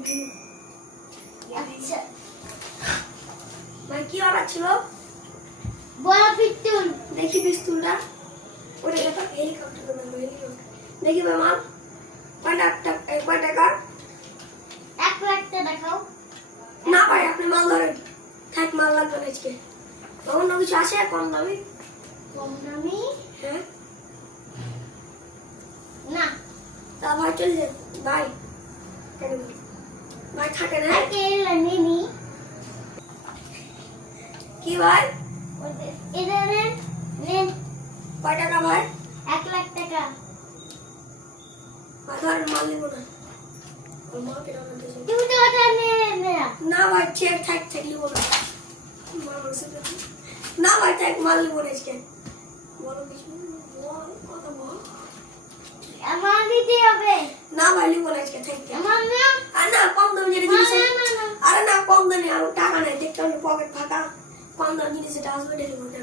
আচ্ছা ভাই কি অর্ডার ছিল? বড় পিস্তুল। দেখি পিস্তুলটা। ওটা এটা হেলিকপ্টার করে দেখি ভাই মাল কয় টাকা? 1 লাখ টাকা দেখাও। না ভাই আপনি মাল ধরেন, থাক মাল লাগবে না আজকে। অন্য কিছু আছে কম দামি? কম দামি হ্যাঁ না। তা ভাই চল যান ভাই। কেন ভাই থাকে না? আকেলা নিনি কি ভাই? এটা নেন নেন। কয় টাকা ভাই? 1 লাখ টাকা। ধরেন মাল নিব না। তুমি তো ওটা নিয়ে না। না ভাই চেক থাক নিব না। না ভাই থাক মাল নিব না আজকে। বলো কিছু বল, কথা বল। আমার দিতে হবে। না ভাই নিব না আজকে থাক। আমার না। আর না কম দামি জিনিস না আছে। না না। আরে না কম দামি আর টাকা নাই, দেখতে পকেট ফাঁকা। কম দামি জিনিস এটা আসবে ডেলিভারি।